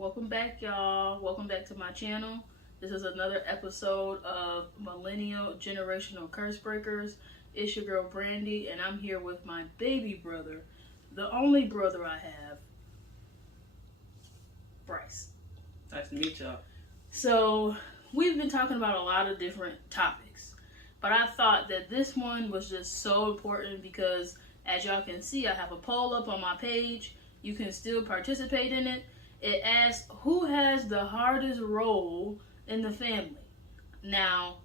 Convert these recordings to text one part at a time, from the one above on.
Welcome back, y'all. Welcome back to my channel. This is another episode of Millennial Generational Curse Breakers. It's your girl Brandy, and I'm here with my baby brother, the only brother I have, Bryce. Nice to meet y'all. So, we've been talking about a lot of different topics, but I thought that this one was just so important because, as y'all can see, I have a poll up on my page. You can still participate in it. It asks, who has the hardest role in the family? Now,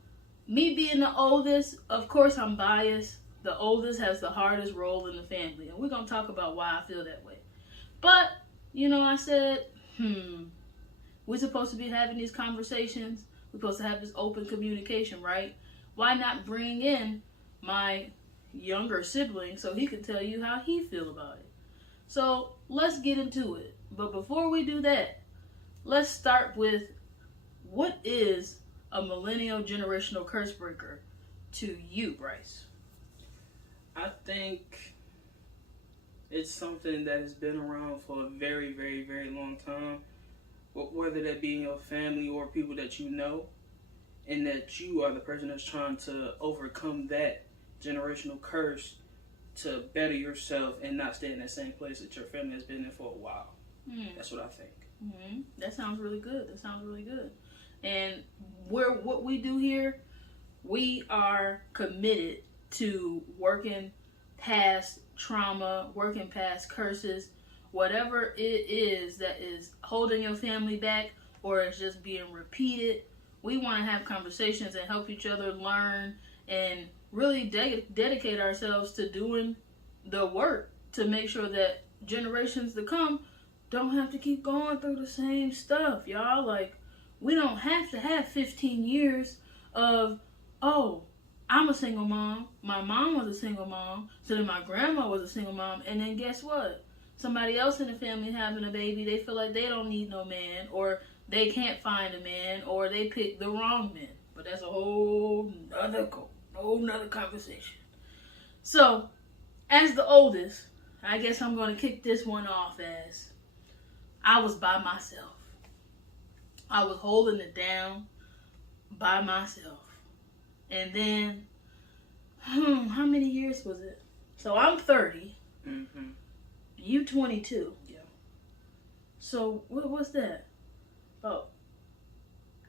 me being the oldest, of course I'm biased. The oldest has the hardest role in the family. And we're going to talk about why I feel that way. But, I said, we're supposed to be having these conversations. We're supposed to have this open communication, right? Why not bring in my younger sibling so he can tell you how he feel about it? So, let's get into it. But before we do that, let's start with, what is a millennial generational curse breaker to you, Bryce? I think it's something that has been around for a very, very, very long time. Whether that be in your family or people that you know, and that you are the person that's trying to overcome that generational curse to better yourself and not stay in that same place that your family has been in for a while. That's what I think. Mm-hmm. That sounds really good. And what we do here, we are committed to working past trauma, working past curses, whatever it is that is holding your family back or is just being repeated. We want to have conversations and help each other learn and really dedicate ourselves to doing the work to make sure that generations to come don't have to keep going through the same stuff, y'all. Like, we don't have to have 15 years of, oh, I'm a single mom, my mom was a single mom, so then my grandma was a single mom, and then guess what? Somebody else in the family having a baby, they feel like they don't need no man, or they can't find a man, or they picked the wrong man. But that's a whole nother conversation. So, as the oldest, I guess I'm going to kick this one off as, I was by myself. I was holding it down by myself. And then, how many years was it? So I'm 30. Mm-hmm. You 22. Yeah. So what's that? About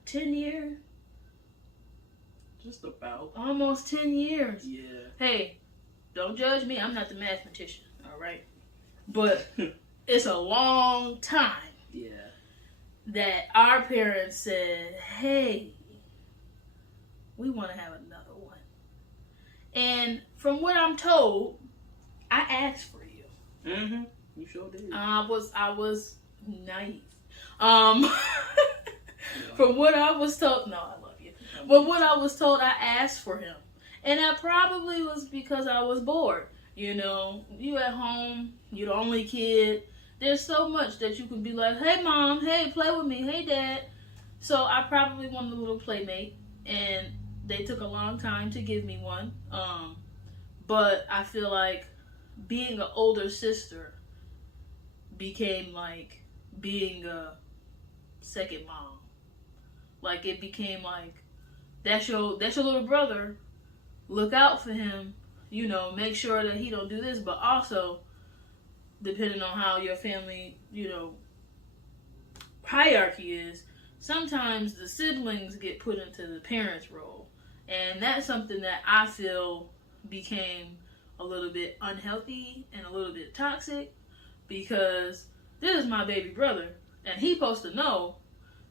10 years? Just about. Almost 10 years. Yeah. Hey, don't judge me. I'm not the mathematician, all right? But it's a long time. Yeah. That our parents said, hey, we want to have another one. And from what I'm told, I asked for you. Mm-hmm. You sure did. I was naive. From what I was told, no, I love you. But what I was told, I asked for him. And that probably was because I was bored. You at home, you're the only kid. There's so much that you can be like, hey mom, hey, play with me, hey dad. So I probably wanted a little playmate, and they took a long time to give me one. But I feel like being an older sister became like being a second mom. Like, it became like, that's your little brother. Look out for him. Make sure that he don't do this, but also, depending on how your family, hierarchy is, sometimes the siblings get put into the parents' role. And that's something that I feel became a little bit unhealthy and a little bit toxic, because this is my baby brother, and he's supposed to know,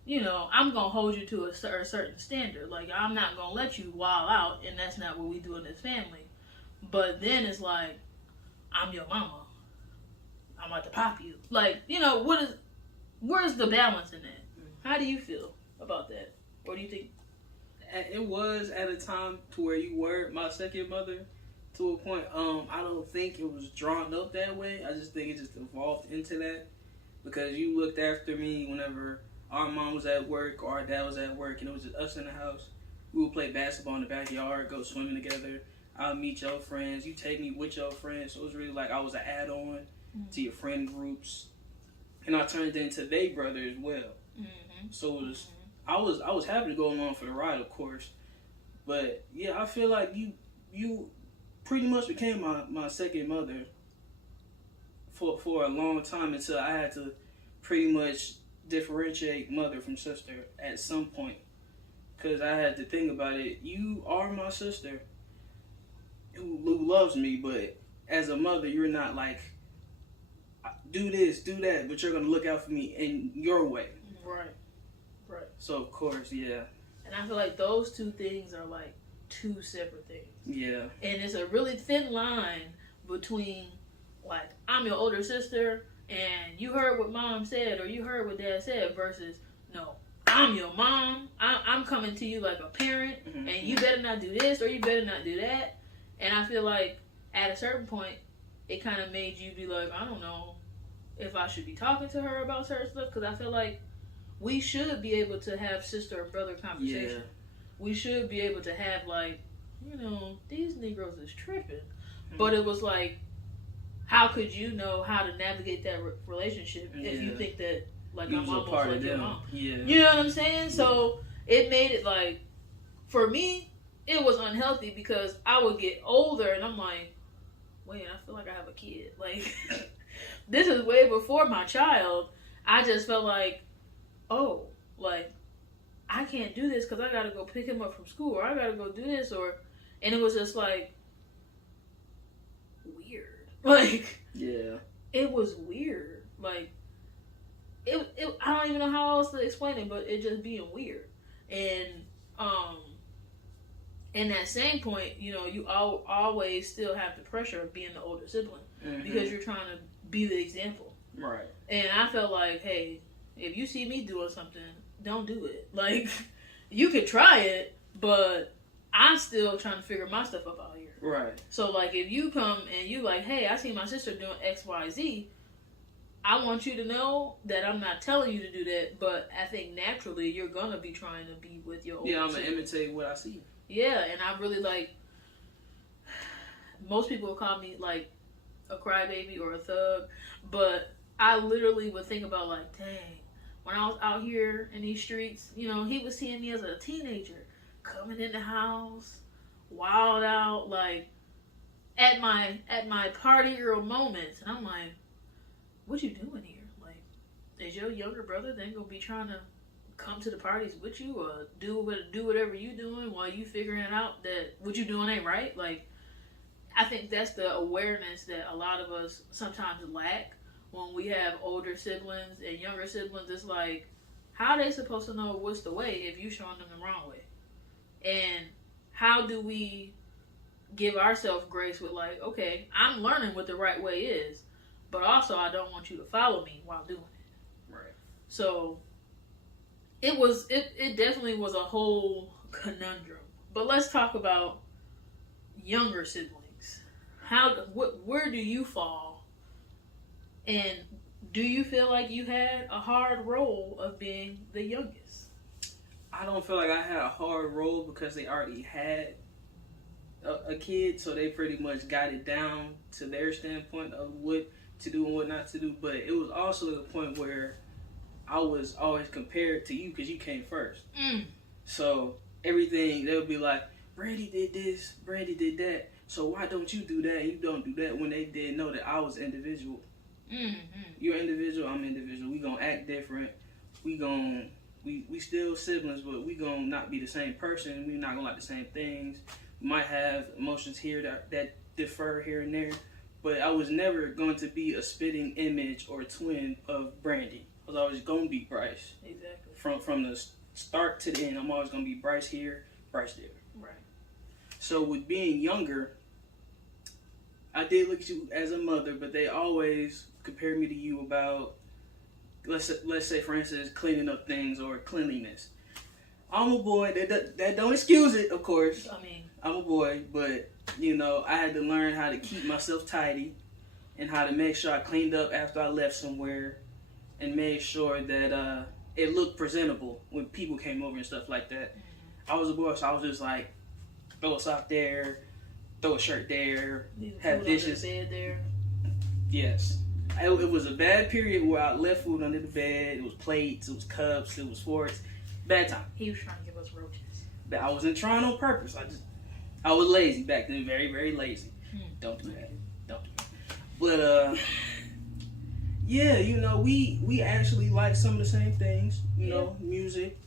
I'm going to hold you to a certain standard. Like, I'm not going to let you wild out, and that's not what we do in this family. But then it's like, I'm your mama. I'm about to pop you. Like, where's the balance in that? How do you feel about that? What do you think? It was at a time to where you were my second mother to a point. I don't think it was drawn up that way. I just think it just evolved into that, because you looked after me whenever our mom was at work or our dad was at work, and it was just us in the house. We would play basketball in the backyard, go swimming together. I'll meet your friends. You take me with your friends. So it was really like I was an add-on to your friend groups. and I turned into their brother as well. Mm-hmm. So it was, I was happy to go along for the ride, of course. But yeah, I feel like you pretty much became my second mother for a long time until I had to pretty much differentiate mother from sister at some point. Because I had to think about it. You are my sister who loves me, but as a mother, you're not like, do this, do that, but you're going to look out for me in your way. Right. So, of course, yeah. And I feel like those two things are like two separate things. Yeah. And it's a really thin line between, like, I'm your older sister and you heard what mom said or you heard what dad said versus, no, I'm your mom. I'm coming to you like a parent, and you better not do this or you better not do that. And I feel like at a certain point, it kind of made you be like, I don't know if I should be talking to her about certain stuff, because I feel like we should be able to have sister and brother conversation. Yeah. We should be able to have, like, you know, these Negroes is tripping. But it was like, how could you know how to navigate that relationship if you think that, like, I'm almost like your mom? Yeah. You know what I'm saying? So it made it like, for me, it was unhealthy because I would get older and I'm like, wait, I feel like I have a kid. Like, this is way before my child. I just felt like, oh, like, I can't do this because I got to go pick him up from school, or I got to go do this, and it was just like, weird. Like, yeah. It was weird. Like, it I don't even know how else to explain it, but it just being weird. And, in that same point, you know, you always still have the pressure of being the older sibling because you're trying to be the example. Right. And I felt like, hey, if you see me doing something, don't do it. Like, you could try it, but I'm still trying to figure my stuff out here. Right. So, like, if you come and you like, hey, I see my sister doing X, Y, Z, I want you to know that I'm not telling you to do that, but I think naturally you're going to be trying to be with your older I'm going to sibling. imitate what I see. Yeah, and I really, like, most people would call me, like, a crybaby or a thug, but I literally would think about, like, dang, when I was out here in these streets, you know, he was seeing me as a teenager, coming in the house, wild out, like, at my party girl moments, and I'm like, what you doing here? Like, is your younger brother then gonna be trying to come to the parties with you, or do whatever you doing while you figuring out that what you doing ain't right? Like, I think that's the awareness that a lot of us sometimes lack when we have older siblings and younger siblings. It's like, how are they supposed to know what's the way if you showing them the wrong way? And how do we give ourselves grace with, like, okay, I'm learning what the right way is, but also I don't want you to follow me while doing it. Right. So it definitely was a whole conundrum. But let's talk about younger siblings. Where do you fall? And do you feel like you had a hard role of being the youngest? I don't feel like I had a hard role because they already had a kid, so they pretty much got it down to their standpoint of what to do and what not to do. But it was also the point where I was always compared to you because you came first. So everything, they would be like, Brandy did this, Brandy did that, so why don't you do that and you don't do that, when they didn't know that I was individual. You're individual, I'm individual. We gonna act different. We still siblings, but we gonna not be the same person. We not gonna like the same things. We might have emotions here that differ here and there, but I was never going to be a spitting image or twin of Brandy. I was always gonna be Bryce. Exactly. From the start to the end, I'm always gonna be Bryce here, Bryce there. Right. So with being younger, I did look at you as a mother, but they always compared me to you about, let's say for instance, cleaning up things or cleanliness. I'm a boy. That don't excuse it, of course. I mean, I'm a boy, but you know, I had to learn how to keep myself tidy and how to make sure I cleaned up after I left somewhere and made sure that it looked presentable when people came over and stuff like that. I was a boy, so I was just like, throw a sock there, throw a shirt there, have dishes. Bed there. Yes. It was a bad period where I left food under the bed. It was plates, it was cups, it was forks. Bad time. He was trying to give us roaches. But I wasn't trying on purpose. I was lazy back then, very, very lazy. Don't do that. Don't do that. But yeah, you know, we actually like some of the same things. You know, music,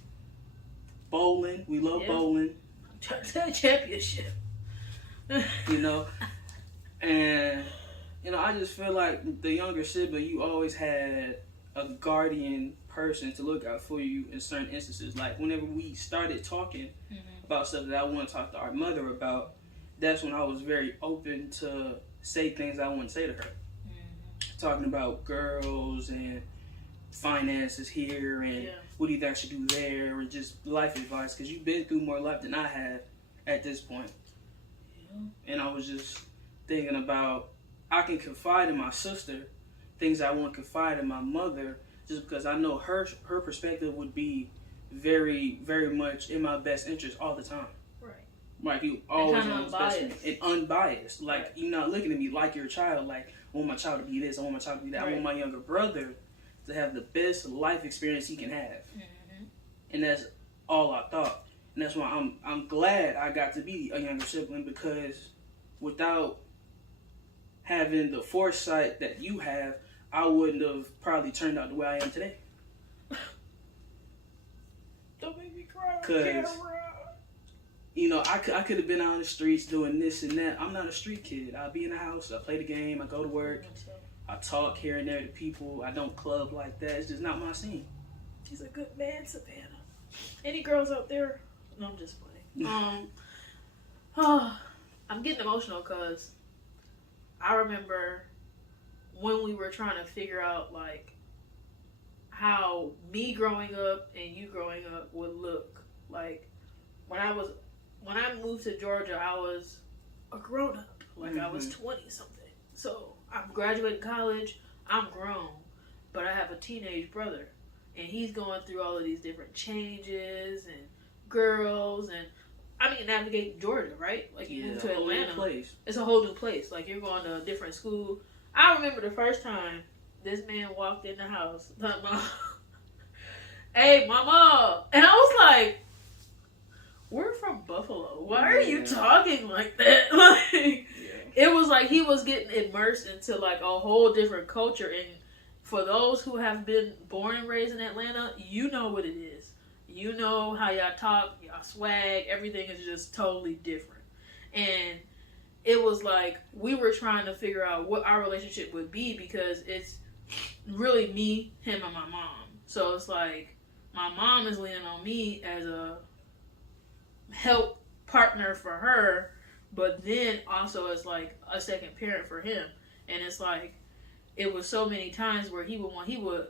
bowling. We love bowling. Championship. You know, and you know, I just feel like the younger sibling, you always had a guardian person to look out for you in certain instances. Like whenever we started talking about stuff that I want to talk to our mother about, that's when I was very open to say things I wouldn't say to her. Talking about girls and finances here and what do you think I should do there, and just life advice, because you've been through more life than I have at this point. And I was just thinking about, I can confide in my sister things I won't confide in my mother, just because I know her perspective would be very, very much in my best interest all the time. Right. Like you always want what's best for me. And unbiased. Like you're not looking at me like you're a child. Like I want my child to be this. I want my child to be that. I want my younger brother to have the best life experience he can have. And that's all I thought. And that's why I'm glad I got to be a younger sibling, because without having the foresight that you have, I wouldn't have probably turned out the way I am today. Don't make me cry. Because, you know, I could have been out on the streets doing this and that. I'm not a street kid. I'll be in the house. I play the game. I go to work. I talk here and there to people. I don't club like that. It's just not my scene. He's a good man, Savannah. Any girls out there? No, I'm just playing. I'm getting emotional because I remember when we were trying to figure out like how me growing up and you growing up would look. Like when I moved to Georgia, I was a grown up. Like I was 20 something. So I'm graduating college. I'm grown, but I have a teenage brother, and he's going through all of these different changes and girls and. I mean, navigating Georgia, right? Like, you move to Atlanta. It's a whole new place. Like, you're going to a different school. I remember the first time this man walked in the house. Like, hey, mama. And I was like, we're from Buffalo. Why are you talking like that? Like, it was like he was getting immersed into, like, a whole different culture. And for those who have been born and raised in Atlanta, you know what it is. You know how y'all talk, y'all swag, everything is just totally different. And it was like we were trying to figure out what our relationship would be, because it's really me, him, and my mom. So it's like my mom is leaning on me as a help partner for her, but then also as like a second parent for him. And it's like it was so many times where he would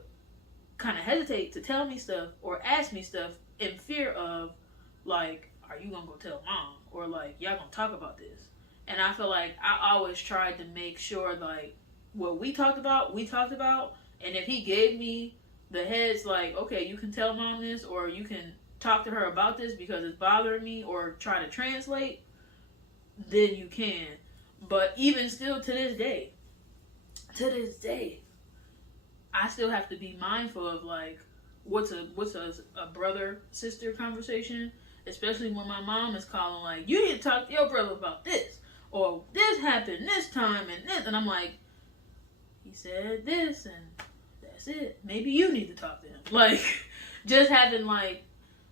kind of hesitate to tell me stuff or ask me stuff in fear of, like, are you gonna go tell mom? Or, like, y'all gonna talk about this? And I feel like I always tried to make sure, like, what we talked about, and if he gave me the heads, like, okay, you can tell mom this, or you can talk to her about this because it's bothering me, or try to translate, then you can. But even still to this day, I still have to be mindful of, like, what's a brother-sister conversation, especially when my mom is calling, like, you need to talk to your brother about this, or this happened this time, and this, and I'm like, he said this, and that's it. Maybe you need to talk to him. Like, just having, like,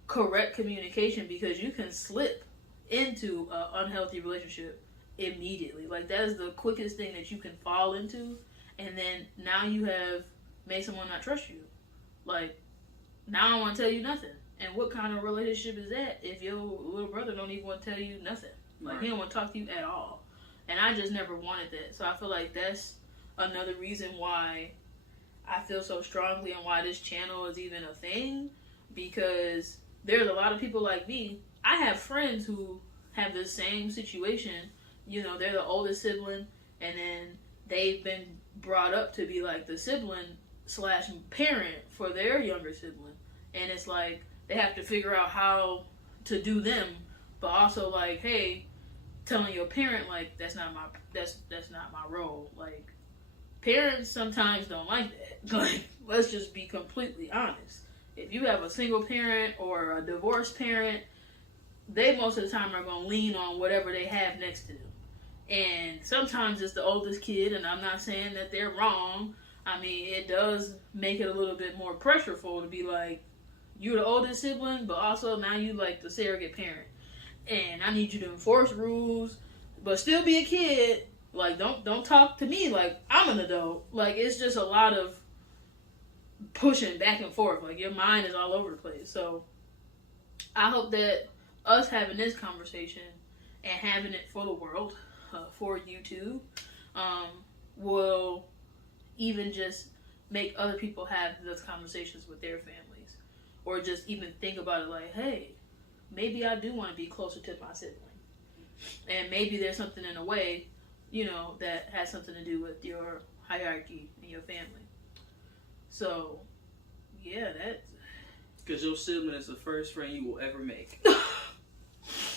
correct communication, because you can slip into an unhealthy relationship immediately. Like, that is the quickest thing that you can fall into, and then now you have made someone not trust you. Like, now I don't want to tell you nothing. And what kind of relationship is that if your little brother don't even want to tell you nothing? Like, he don't want to talk to you at all. And I just never wanted that. So I feel like that's another reason why I feel so strongly and why this channel is even a thing. Because there's a lot of people like me. I have friends who have the same situation. You know, they're the oldest sibling, and then they've been brought up to be like the sibling / parent for their younger sibling, and it's like they have to figure out how to do them, but also like, hey, telling your parent like that's not my role. Like, parents sometimes don't like that. Like, let's just be completely honest. If you have a single parent or a divorced parent, they most of the time are going to lean on whatever they have next to them. And sometimes it's the oldest kid, and I'm not saying that they're wrong. I mean, it does make it a little bit more pressureful to be like, you're the oldest sibling, but also now you like the surrogate parent. And I need you to enforce rules, but still be a kid. Like, don't talk to me like I'm an adult. Like, it's just a lot of pushing back and forth. Like, your mind is all over the place. So, I hope that us having this conversation and having it for the world, for YouTube, will even just make other people have those conversations with their families. Or just even think about it like, hey, maybe I do want to be closer to my sibling. And maybe there's something in a way, that has something to do with your hierarchy in your family. So, yeah, that... Because your sibling is the first friend you will ever make.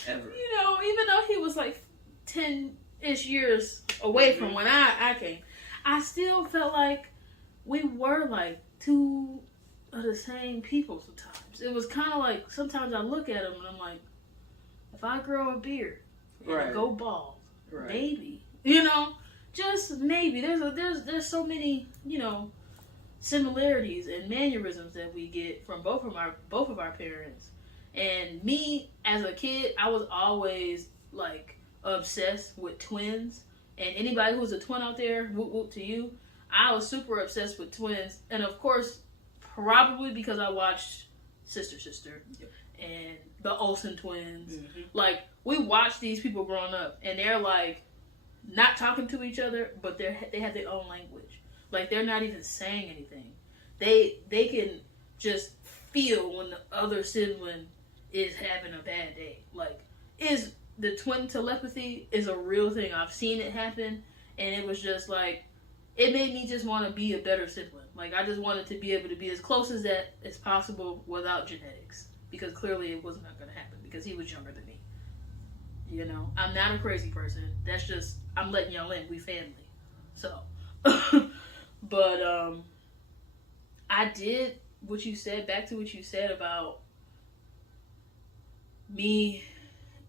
Ever. Even though he was like 10-ish years away from when I came, I still felt like we were like two of the same people sometimes. It was kind of like, sometimes I look at him and I'm like, if I grow a beard and go bald, maybe, just maybe. There's so many, similarities and mannerisms that we get from both of our parents. And me as a kid, I was always like obsessed with twins. And anybody who's a twin out there, whoop whoop to you. I was super obsessed with twins, and of course, probably because I watched Sister and the Olsen twins. Mm-hmm. Like, we watched these people growing up, and they're like not talking to each other, but they have their own language. Like, they're not even saying anything. They can just feel when the other sibling is having a bad day. Like, is the twin telepathy is a real thing. I've seen it happen, and it was just like, it made me just want to be a better sibling. Like, I just wanted to be able to be as close as that as possible without genetics, because clearly it wasn't going to happen because he was younger than me. I'm not a crazy person. That's just, I'm letting y'all in. We family. So, but I did what you said, back to what you said about you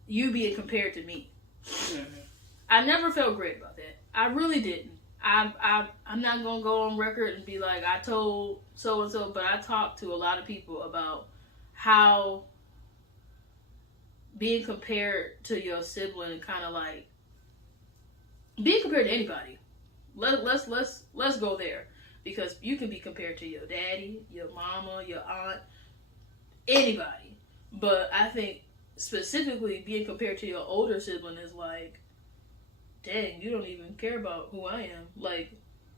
being compared to me. Mm-hmm. I never felt great about that. I really didn't. I'm not going to go on record and be like, I told so-and-so, but I talked to a lot of people about how being compared to your sibling, kind of like being compared to anybody. Let's go there, because you can be compared to your daddy, your mama, your aunt, anybody. But I think specifically being compared to your older sibling is like, dang, you don't even care about who I am. Like,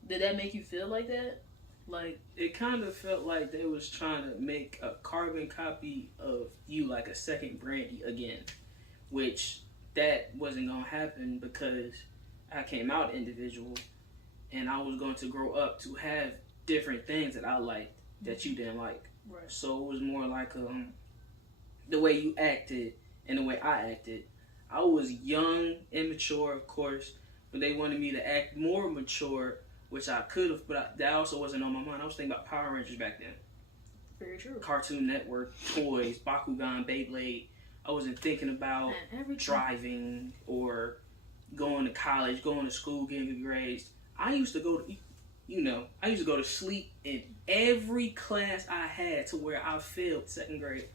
did that make you feel like that? Like, it kind of felt like they was trying to make a carbon copy of you, like a second Brandy again, which that wasn't going to happen because I came out individual and I was going to grow up to have different things that I liked that you didn't like. Right. So it was more like the way you acted and the way I acted. I was young, immature, of course, but they wanted me to act more mature, which I could have, but that also wasn't on my mind. I was thinking about Power Rangers back then. Very true. Cartoon Network, toys, Bakugan, Beyblade. I wasn't thinking about driving or going to college, going to school, getting good grades. I used to go to sleep in every class I had to where I failed second grade.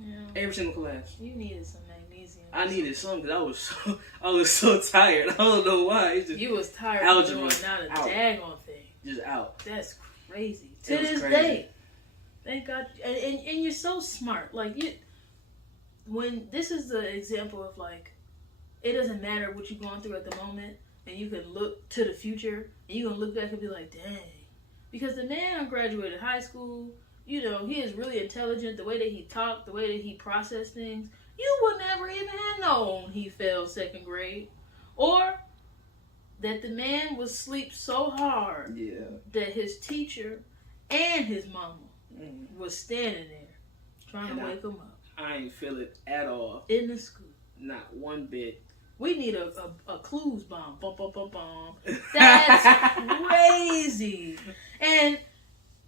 Yeah. Every single class. You needed some magnesium. I needed some because I was so tired. I don't know why. It's just you was tired of doing not a daggone thing. Just out. That's crazy. To this day. Thank God. And you're so smart. Like, when this is the example of, like, it doesn't matter what you're going through at the moment, and you can look to the future, and you can look back and be like, dang. Because the man graduated high school, he is really intelligent, the way that he talked, the way that he processed things. You would never even have known he failed second grade. Or that the man would sleep so hard that his teacher and his mama was standing there trying to wake him up. I ain't feel it at all. In the school. Not one bit. We need a clues bomb. Bum, bum, bum, bum. That's crazy. And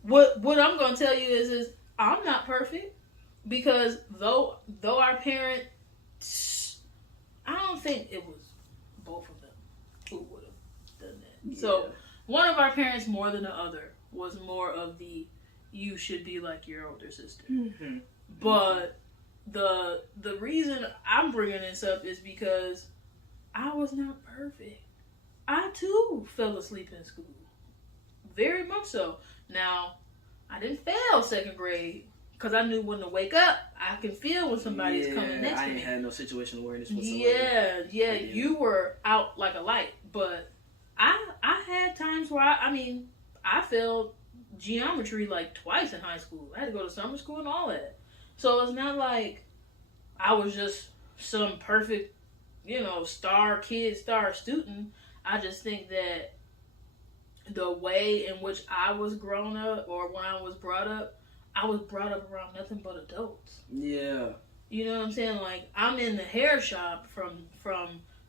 what I'm gonna tell you is I'm not perfect, because though our parents, I don't think it was both of them who would have done that. Yeah. So one of our parents more than the other was more of the you should be like your older sister. Mm-hmm. But the reason I'm bringing this up is because I was not perfect. I too fell asleep in school. Very much so. Now, I didn't fail second grade because I knew when to wake up. I can feel when somebody's coming next to me. I ain't had no situational awareness whatsoever. Yeah. You were out like a light. But I had times where I failed geometry like twice in high school. I had to go to summer school and all that. So it's not like I was just some perfect, star kid, star student. I just think that the way in which I was grown up, or when I was brought up around nothing but adults. Yeah. You know what I'm saying? Like, I'm in the hair shop from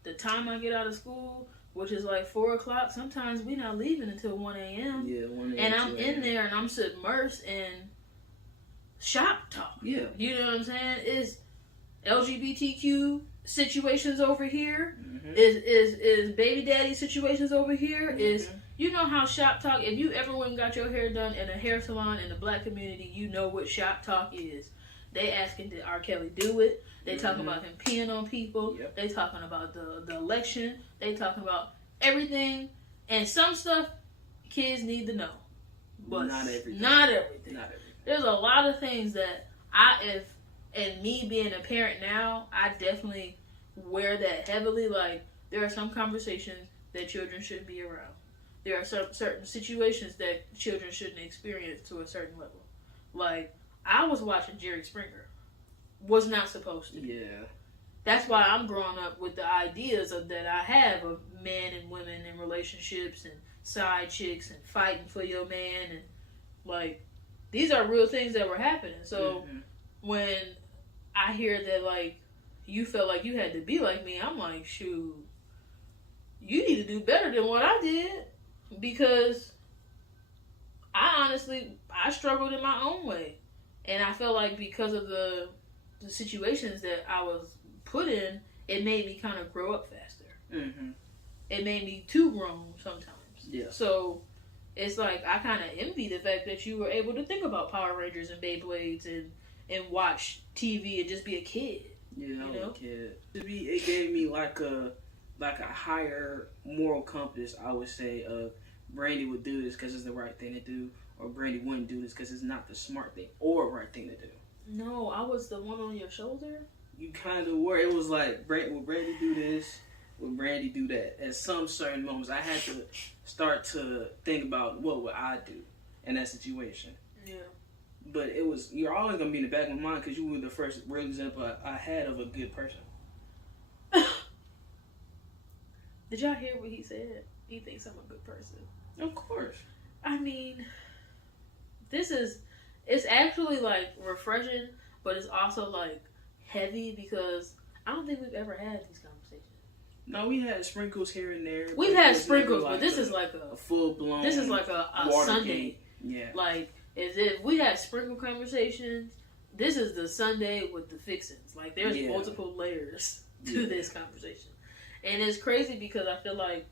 the time I get out of school, which is like 4 o'clock. Sometimes we're not leaving until 1 a.m. Yeah, 1 a.m. And I'm in there and I'm submersed in shop talk. Yeah. You know what I'm saying? It's LGBTQ situations over here. Mm-hmm. Is baby daddy situations over here. Mm-hmm. Is, you know how shop talk, if you ever went and got your hair done in a hair salon in the black community, you know what shop talk is. They asking, did R. Kelly do it? They talking about him peeing on people. Yep. They talking about the election. They talking about everything. And some stuff kids need to know. But not everything. There's a lot of things that and me being a parent now, I definitely wear that heavily. Like, there are some conversations that children shouldn't be around. There are certain situations that children shouldn't experience to a certain level. Like, I was watching Jerry Springer. Was not supposed to. Yeah. That's why I'm growing up with the ideas that I have of men and women and relationships and side chicks and fighting for your man. And, like, these are real things that were happening. So, when I hear that, like, you felt like you had to be like me, I'm like, shoot, you need to do better than what I did. Because I struggled in my own way. And I felt like because of the situations that I was put in, it made me kind of grow up faster. Mm-hmm. It made me too grown sometimes. Yeah. So it's like I kind of envy the fact that you were able to think about Power Rangers and Beyblades and watch TV and just be a kid. Yeah, I was a kid. It gave me like a higher moral compass, I would say, of Brandy would do this because it's the right thing to do, or Brandy wouldn't do this because it's not the smart thing or right thing to do. No, I was the one on your shoulder. You kind of were. It was like, would Brandy do this? Would Brandy do that? At some certain moments, I had to start to think about what would I do in that situation. Yeah. But you're always going to be in the back of my mind because you were the first real example I had of a good person. Did y'all hear what he said? He thinks I'm a good person. Of course. I mean, it's actually like refreshing, but it's also like heavy because I don't think we've ever had these conversations. No, we had sprinkles here and there. We've had sprinkles, but this is like a full blown. This is like a Sunday. Yeah. Like, as if we had sprinkle conversations. This is the Sunday with the fixins. Like, there's multiple layers to this conversation. And it's crazy because I feel like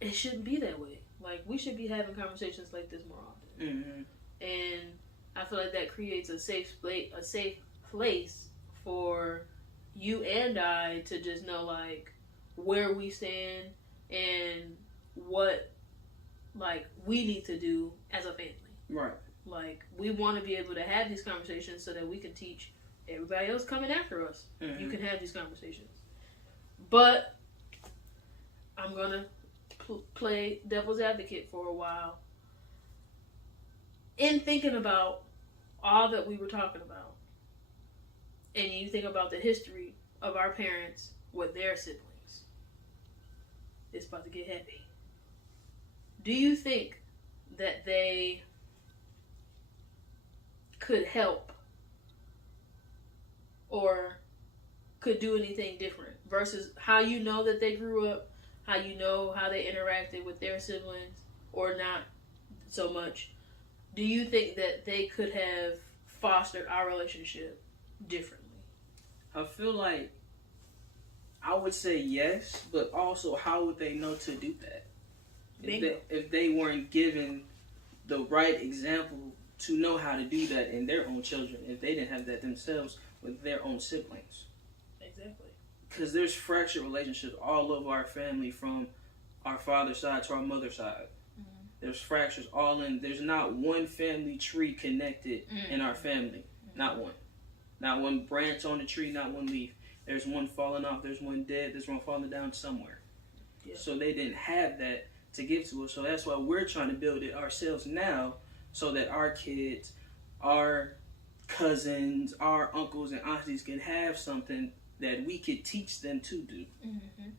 it shouldn't be that way. Like, we should be having conversations like this more often. Mm-hmm. And I feel like that creates a safe place for you and I to just know, like, where we stand and what, like, we need to do as a family. Right. Like, we want to be able to have these conversations so that we can teach everybody else coming after us. Mm-hmm. You can have these conversations. But I'm going to play devil's advocate for a while. In thinking about all that we were talking about, and you think about the history of our parents with their siblings, it's about to get heavy. Do you think that they could help or could do anything different versus how you know that they grew up, how you know how they interacted with their siblings or not so much. Do you think that they could have fostered our relationship differently? I feel like I would say yes, but also how would they know to do that? If they weren't given the right example to know how to do that in their own children, if they didn't have that themselves with their own siblings. Exactly. Because there's fractured relationships all over our family from our father's side to our mother's side. Mm-hmm. There's fractures all in. There's not one family tree connected in our family. Mm-hmm. Not one. Not one branch on the tree, not one leaf. There's one falling off, there's one dead, there's one falling down somewhere. Yeah. So they didn't have that to give to us. So that's why we're trying to build it ourselves now so that our kids, our cousins, our uncles and aunties can have something that we could teach them to do. Mm-hmm.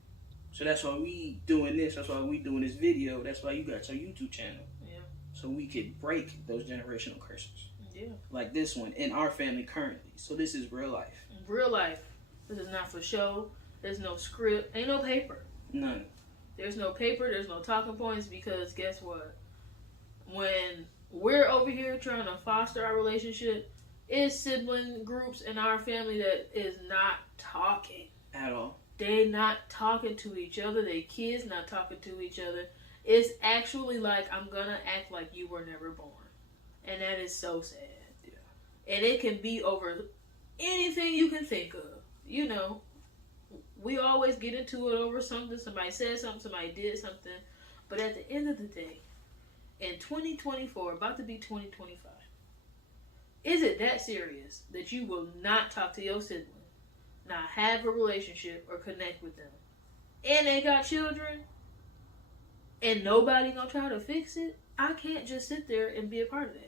So that's why we doing this. That's why we doing this video. That's why you got your YouTube channel. Yeah. So we could break those generational curses. Yeah. Like this one in our family currently. So this is real life. Real life. This is not for show. There's no script. Ain't no paper. None. There's no paper. There's no talking points because guess what? When we're over here trying to foster our relationship, it's sibling groups in our family that is not talking. At all. They not talking to each other. They kids not talking to each other. It's actually like, I'm going to act like you were never born. And that is so sad. Yeah. And it can be over anything you can think of. You know, we always get into it over something. Somebody said something, somebody did something. But at the end of the day, in 2024, about to be 2025, is it that serious that you will not talk to your sibling, not have a relationship or connect with them, and they got children, and nobody gonna try to fix it? I can't just sit there and be a part of that.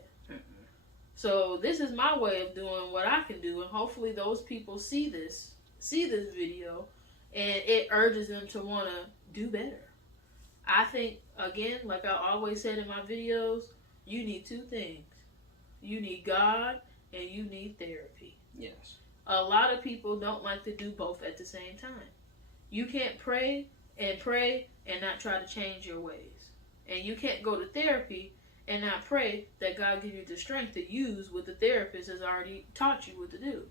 So this is my way of doing what I can do, and hopefully those people see this video, and it urges them to want to do better. I think, again, like I always said in my videos, you need two things. You need God, and you need therapy. Yes. A lot of people don't like to do both at the same time. You can't pray and not try to change your ways. And you can't go to therapy and not pray that God give you the strength to use what the therapist has already taught you what to do.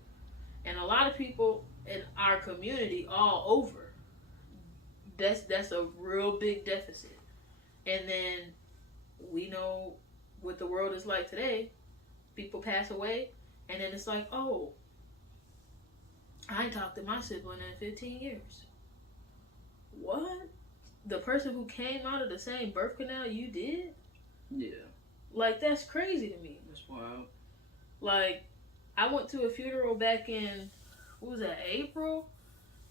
And a lot of people in our community all over, that's a real big deficit. And then we know what the world is like today. People pass away, and then it's like, oh, I ain't talked to my sibling in 15 years. What? The person who came out of the same birth canal you did? Yeah. Like, that's crazy to me. That's wild. Like, I went to a funeral back in, what was that, April?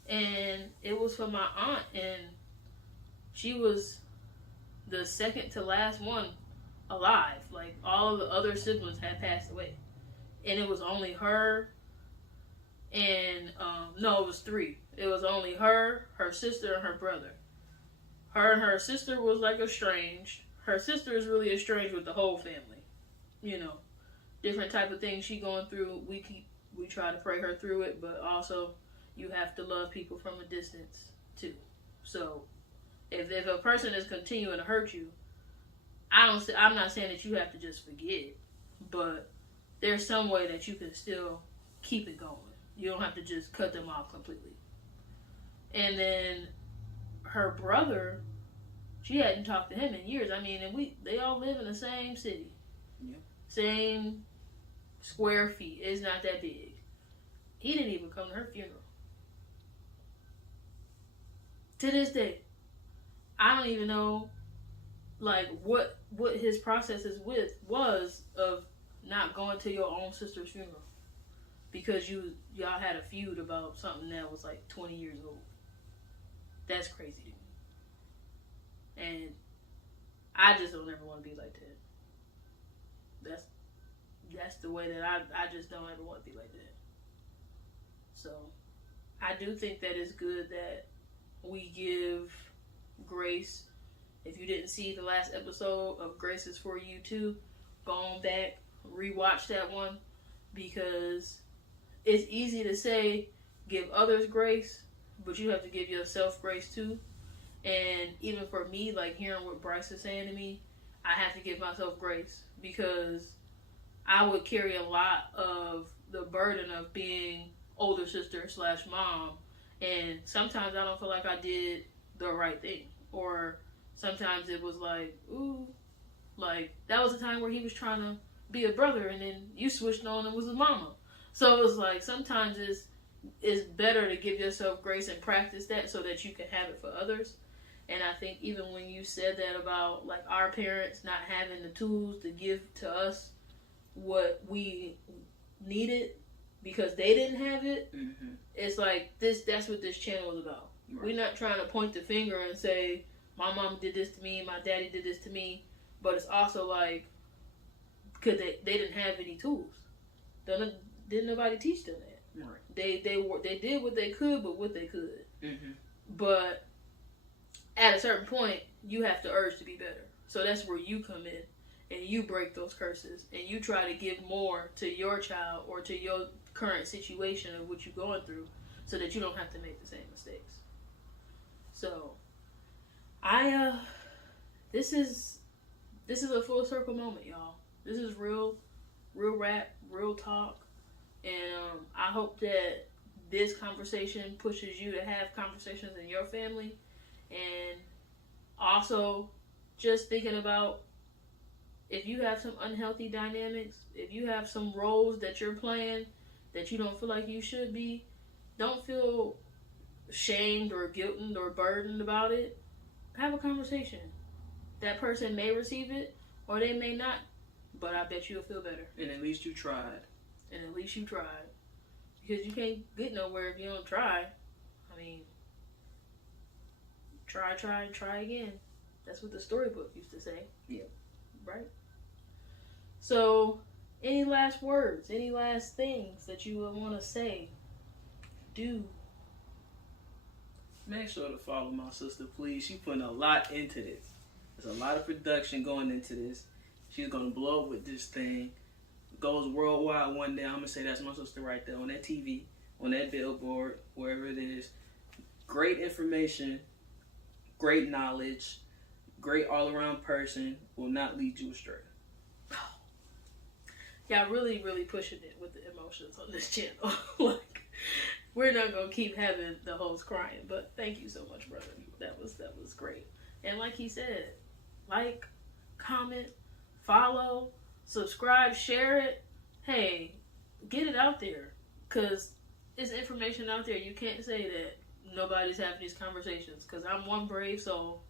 And it was for my aunt, and she was the second to last one alive. Like, all of the other siblings had passed away. And it was only her and, no, it was three. It was only her sister, and her brother. Her and her sister was, like, estranged. Her sister is really estranged with the whole family. You know, different type of things she going through. We try to pray her through it, but also you have to love people from a distance too. So if a person is continuing to hurt you, I'm not saying that you have to just forget, but there's some way that you can still keep it going. You don't have to just cut them off completely. And then her brother, she hadn't talked to him in years. I mean, and they all live in the same city. Yeah. Same square feet. It's not that big. He didn't even come to her funeral. To this day, I don't even know, like, what his processes was of not going to your own sister's funeral. Because y'all had a feud about something that was like 20 years old. That's crazy to me. And I just don't ever want to be like that. That's the way that I just don't ever want to be like that. So I do think that it's good that we give grace. If you didn't see the last episode of Grace is For You Too, go on back, rewatch that one, because it's easy to say give others grace, but you have to give yourself grace too. And even for me, like hearing what Bryce is saying to me, I have to give myself grace because I would carry a lot of the burden of being older sister / mom, and sometimes I don't feel like I did the right thing, or sometimes it was like, ooh, like that was a time where he was trying to be a brother, and then you switched on and was a mama. So it was like sometimes it's better to give yourself grace and practice that so that you can have it for others. And I think even when you said that about like our parents not having the tools to give to us what we needed because they didn't have it, it's like that's what this channel is about. Right. We're not trying to point the finger and say my mom did this to me, my daddy did this to me, but it's also like because they didn't have any tools. Didn't nobody teach them that. Right. They did what they could, but what they could. But at a certain point, you have to urge to be better. So that's where you come in, and you break those curses, and you try to give more to your child or to your current situation of what you're going through, so that you don't have to make the same mistakes. So, this is a full circle moment, y'all. This is real rap, real talk, and I hope that this conversation pushes you to have conversations in your family, and also just thinking about if you have some unhealthy dynamics, if you have some roles that you're playing that you don't feel like you should be, don't feel shamed or guilted or burdened about it. Have a conversation. That person may receive it or they may not, but I bet you'll feel better. And at least you tried. Because you can't get nowhere if you don't try. I mean, try again. That's what the storybook used to say. Yeah. Right? So, any last words? Any last things that you would want to say? Do. Make sure to follow my sister, please. She's putting a lot into this. There's a lot of production going into this. She's going to blow up with this thing. Goes worldwide one day. I'm going to say that's my sister right there on that TV, on that billboard, wherever it is. Great information, great knowledge, great all-around person, will not lead you astray. Y'all really, really pushing it with the emotions on this channel. Like, we're not going to keep having the host crying, but thank you so much, brother. That was great. And like he said, like, comment, follow, subscribe, share it. Hey, get it out there, because it's information out there. You can't say that nobody's having these conversations, because I'm one brave soul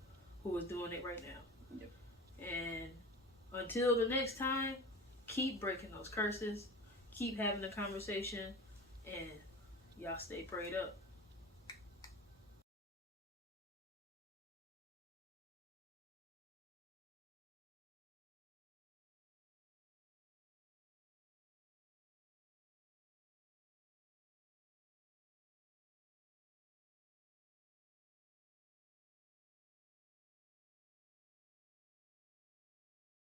who is doing it right now. Yep. And until the next time, keep breaking those curses, keep having the conversation, and y'all stay prayed up.